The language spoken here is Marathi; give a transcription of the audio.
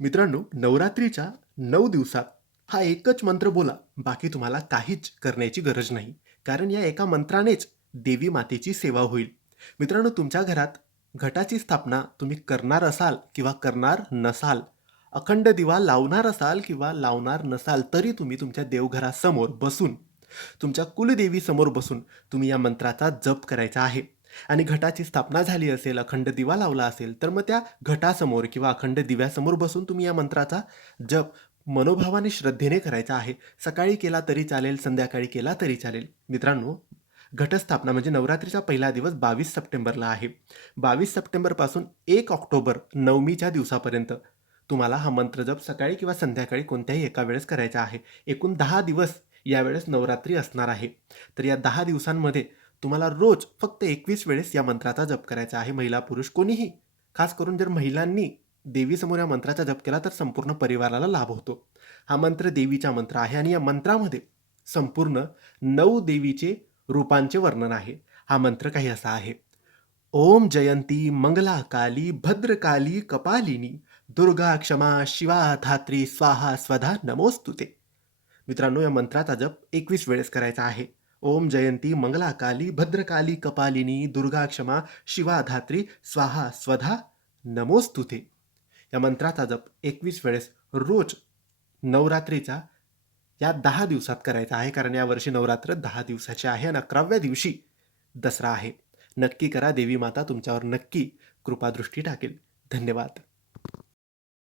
मित्रांनो नवरात्रीच्या नऊ दिवसात हा एकच मंत्र बोला. बाकी तुम्हाला काहीच करण्याची गरज नाही. कारण या एका मंत्रानेच देवी मातेची सेवा होईल. मित्रांनो तुमच्या घरात घटाची स्थापना तुम्ही करणार असाल किंवा करणार नसाल अखंड दिवा लावणार असाल किंवा लावणार नसाल तरी तुम्ही तुमच्या देवघरासमोर बसून तुमच्या कुलदेवीसमोर बसून तुम्ही या मंत्राचा जप करायचा आहे. आणि घटाची स्थापना झाली असेल अखंड दिवा लावला असेल तर मग त्या घटासमोर किंवा अखंड दिव्यासमोर बसून तुम्ही या मंत्राचा जप मनोभावाने श्रद्धेने करायचा आहे. सकाळी केला तरी चालेल संध्याकाळी केला तरी चालेल. मित्रांनो घटस्थापना म्हणजे नवरात्रीचा पहिला दिवस बावीस सप्टेंबरला आहे. बावीस सप्टेंबरपासून एक ऑक्टोबर नवमीच्या दिवसापर्यंत तुम्हाला हा मंत्र जप सकाळी किंवा संध्याकाळी कोणत्याही एका वेळेस करायचा आहे. एकूण दहा दिवस यावेळेस नवरात्री असणार आहे. तर या दहा दिवसांमध्ये तुम्हाला रोज फक्त एकवीस वेळेस या मंत्राचा जप करायचा आहे महिला पुरुष कोणीही. खास करून जर महिलांनी देवीसमोर या मंत्राचा जप केला तर संपूर्ण परिवाराला लाभ होतो. हा मंत्र देवीचा मंत्र आहे आणि या मंत्रामध्ये संपूर्ण नऊ देवीचे रूपांचे वर्णन आहे. हा मंत्र काही असा आहे. ओम जयंती मंगला काली भद्रकाली कपालिनी दुर्गा क्षमा शिवा धात्री स्वाहा स्वधा नमोस्तुते. मित्रांनो या मंत्राचा जप एकवीस वेळेस करायचा आहे. ओम जयंती मंगला काली भद्रकाली कपालिनी दुर्गाक्षमा शिवाधात्री शिवा धात्री स्वाहा स्वधा नमोस्तुते. या मंत्राचा जप एकवीस वेळेस रोज नवरात्रीचा या दहा दिवसात करायचा आहे कारण यावर्षी नवरात्र दहा दिवसाची आहे आणि अकराव्या दिवशी दसरा आहे. नक्की करा देवी माता तुमच्यावर नक्की कृपादृष्टी टाकेल. धन्यवाद.